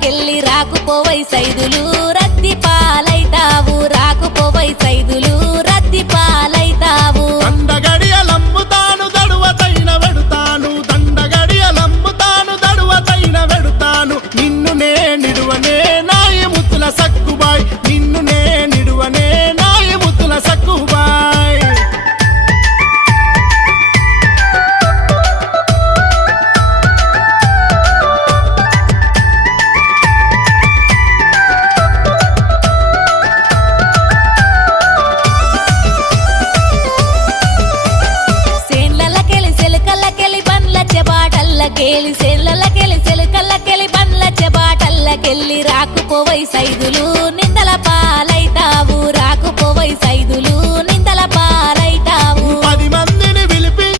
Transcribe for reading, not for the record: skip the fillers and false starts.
సెలకల్లకెళ్ళి రాకుపోవై సైదులు రద్ది పాలైతావు రాకుపోవై సైదులు రద్ది పాలైతావు దండగడియలమ్ముతాను దడువతైన వెడుతాను దండగడియలమ్ముతాను దడువతైన వెడుతాను నిన్ను నే నిడువనే నాయ ముత్తుల సక్కుబాయ్ నిన్ను నే నిడువనే నాయ ముత్తుల సక్కుబాయ్ సెల్లకెళ్ళి సెలకల్లకెళ్ళి బండ్ల చెబాటల్లకెళ్ళి రాకుపోవై సైదులు నిందల